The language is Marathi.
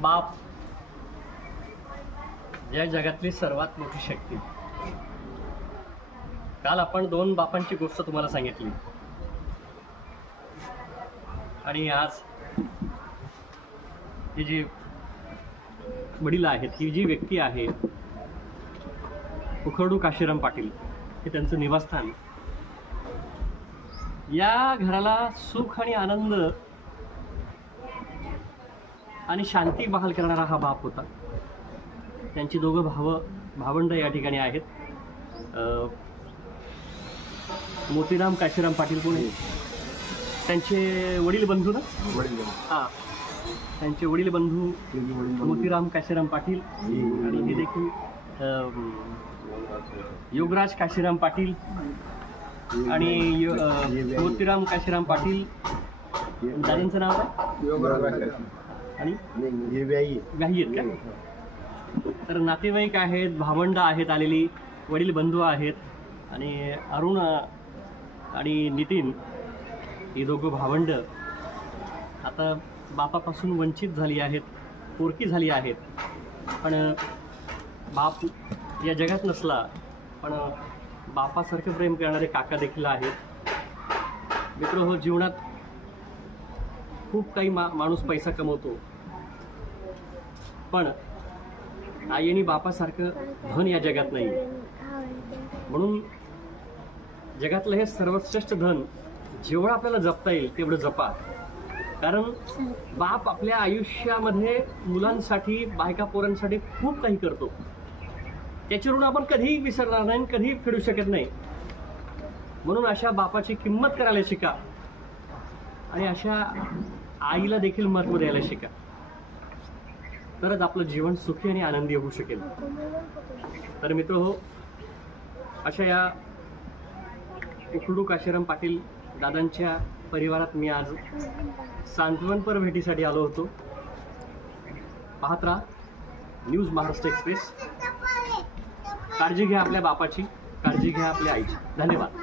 बाप या जगातली सर्वात मोठी शक्ती. काल आपण 2 बापांची गोष्ट तुम्हाला सांगितली आणि आज ही जी वडील आहेत, ही जी व्यक्ती आहे उखरडू काशीराम पाटील, हे त्यांचं निवासस्थान. या घराला सुख आणि आनंद आणि शांती बहाल करणारा हा बाप होता. त्यांची दोघं भावंड या ठिकाणी आहेत. मोतीराम काशीराम पाटील कोण, त्यांचे वडील बंधू ना? हां, त्यांचे वडील बंधू मोतीराम काशीराम पाटील आणि हे देखील योगराज काशीराम पाटील आणि मोतीराम काशीराम पाटील. दादांचं नाव काय? आणि व्याही आहेत का? तर नातेवाईक आहेत, भावंड आहेत आलेली, वडील बंधू आहेत. आणि अरुण आणि नितीन ही दोघं भावंड आता बापापासून वंचित झाली आहेत, पोरकी झाली आहेत. पण बाप या जगात नसला पण बापासारखं प्रेम करणारे काका देखील आहेत. मित्र हो, जीवनात खूप काही माणूस पैसा कमवतो, पण आई आणि बापासारखं धन या जगात नाही. म्हणून जगातलं हे सर्वश्रेष्ठ धन जेवढं आपल्याला जपता येईल तेवढं जपा. कारण बाप आपल्या आयुष्यामध्ये मुलांसाठी, बायका पोरांसाठी खूप काही करतो. त्याची ऋण आपण कधीही विसरणार नाही आणि कधीही फेडू शकत नाही. म्हणून अशा बापाची किंमत करायला शिका आणि अशा आईला देखील महत्त्व द्यायला शिका. तरच आपलं जीवन सुखी आणि आनंदी होऊ शकेल. तर मित्र हो, अशा या उखरडू काशीराम पाटील दादांच्या परिवारात मी आज सांत्वनपर भेटीसाठी आलो होतो. पाहत राहा न्यूज महाराष्ट्र एक्सप्रेस. काळजी घ्या आपल्या बापाची, काळजी घ्या आपल्या आईची. धन्यवाद.